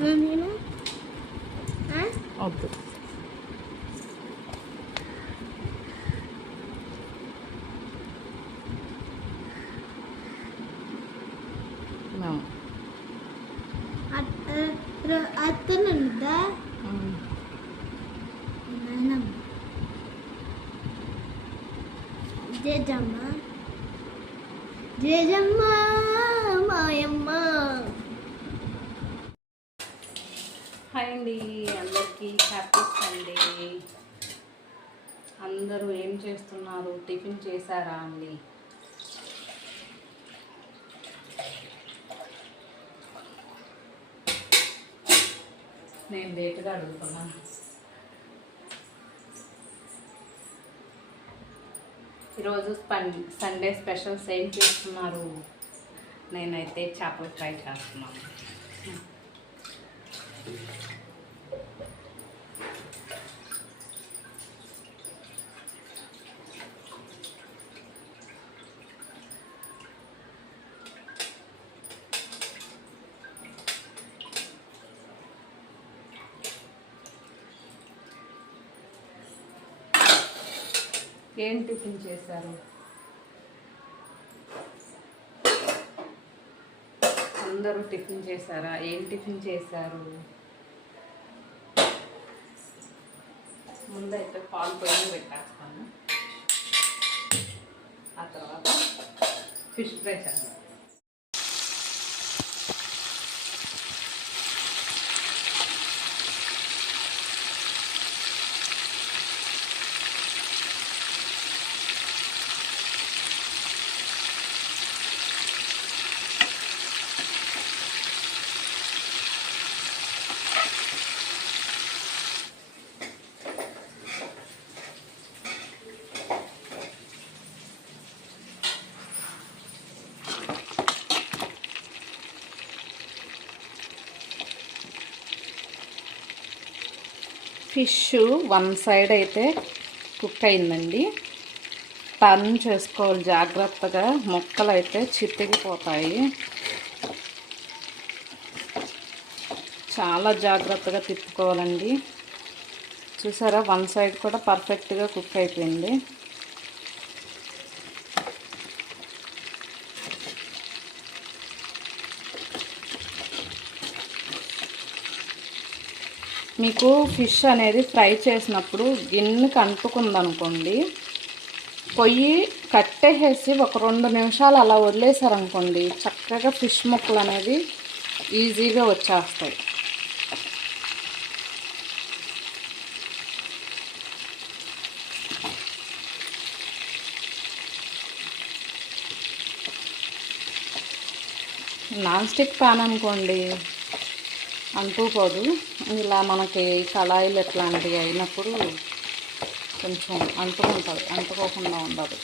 నేను వద్దు. అత్తనుందా జేజమ్మ జేజమ్మ మాయమ్మ. హాయ్ అండి, అందరికీ హ్యాపీ సండే. అందరూ ఏం చేస్తున్నారు? టిఫిన్ చేశారా అండి? నేను లేట్గా అడుగుతున్నాను. ఈరోజు సండే స్పెషల్స్ ఏం చేస్తున్నారు? నేనైతే చేపల ఫ్రై చేస్తున్నాను. ఏం టిఫిన్ చేశారు? అందరూ టిఫిన్ చేశారా? ఏం టిఫిన్ చేశారు? ముందైతే పాలు పొయ్యి పెట్టేస్తాను, ఆ తర్వాత ఫిష్ ఫ్రై చేస్తాను. ఫిష్ వన్ సైడ్ అయితే కుక్ అయిందండి. టర్న్ చేసుకోవాలి జాగ్రత్తగా, ముక్కలు అయితే చితికిపోతాయి. చాలా జాగ్రత్తగా తిప్పుకోవాలండి. చూసారా, వన్ సైడ్ కూడా పర్ఫెక్ట్గా కుక్ అయిపోయింది. మీకు ఫిష్ అనేది ఫ్రై చేసినప్పుడు గిన్నెకి అంటుకుందనుకోండి, పొయ్యి కట్టేసి ఒక 2 నిమిషాలు అలా వదిలేసారనుకోండి, చక్కగా ఫిష్ ముక్కలు అనేది ఈజీగా వచ్చేస్తాయి. నాన్ స్టిక్ ప్యాన్ అనుకోండి అంటుకోదు. ఇలా మనకి కళాయిలు ఎట్లాంటివి అయినప్పుడు కొంచెం అంటుకుంటుంది, అంటుకోకుండా ఉండదు.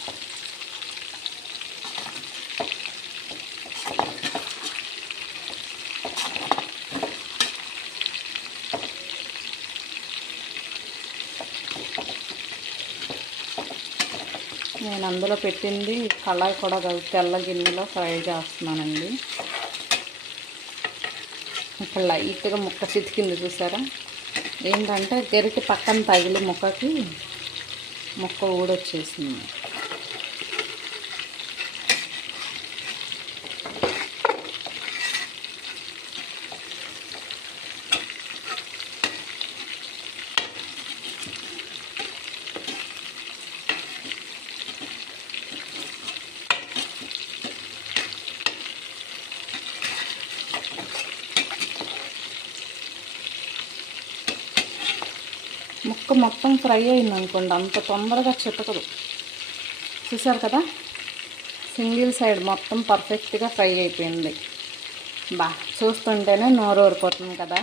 నేను అందులో పెట్టింది కళాయి కూడా కాదు, తెల్ల గిన్నెలో ఫ్రై చేస్తున్నానండి. ఇక్కడ లైట్గా ముక్క చితికింది చూసారా, ఏంటంటే గరిటె పక్కన తగిలి ముక్కకి ముక్క ఊడొచ్చేసింది. ముక్క మొత్తం ఫ్రై అయింది అనుకోండి, అంత తొందరగా చితకదు. చూసారు కదా, సింగిల్ సైడ్ మొత్తం పర్ఫెక్ట్గా ఫ్రై అయిపోయింది. చూస్తుంటేనే నోరు ఊరిపోతుంది కదా.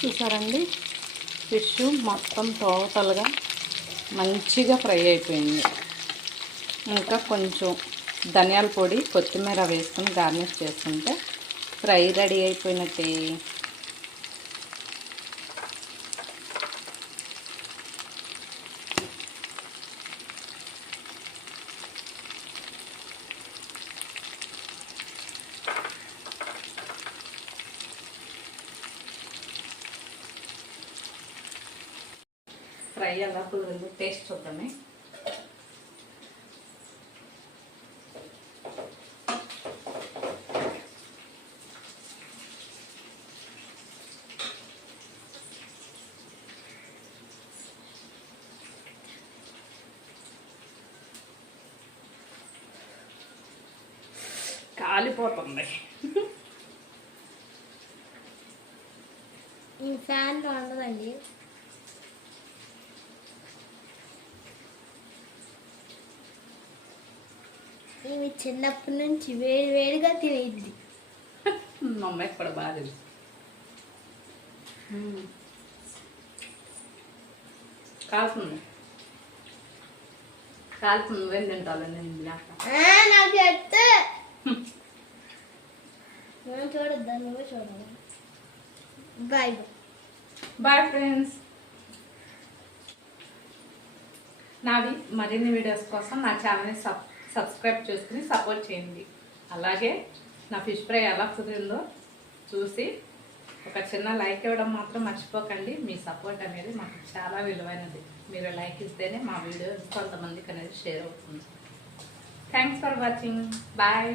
చూసారండి, ఫిష్ మొత్తం టోటల్గా మంచిగా ఫ్రై అయిపోయింది. ఇంకా కొంచెం ధనియాల పొడి, కొత్తిమీర వేసుకుని గార్నిష్ చేసుకుంటే ఫ్రై రెడీ అయిపోయినట్టే. ఫ్రై ఎలా కుదిరిందో టేస్ట్ చూద్దామే. కాలిపోతుంది. ఈ ఫ్యాన్ ఉండదండి. ఇవి చిన్నప్పటి నుంచి వేడి వేడిగా తినేది. మా అమ్మాయికి కూడా బాగా తెలుసు. కాలుతుంది కాలుతుంది. నువ్వేం తింటావు? నేను నాకు చెప్తే నేను చూడద్దా? నువ్వే చూడాలి. Bye bye friends. నావి మరిన్ని వీడియోస్ కోసం నా ఛానల్ని సబ్స్క్రైబ్ చేసుకుని సపోర్ట్ చేయండి. అలాగే నా ఫిష్ ఫ్రై ఎలా కుదిరిందో చూసి ఒక చిన్న లైక్ ఇవ్వడం మాత్రం మర్చిపోకండి. మీ సపోర్ట్ అనేది మాకు చాలా విలువైనది. మీరు లైక్ ఇస్తేనే మా వీడియో కొంతమందికి అనేది షేర్ అవుతుంది. Thanks for watching. బాయ్.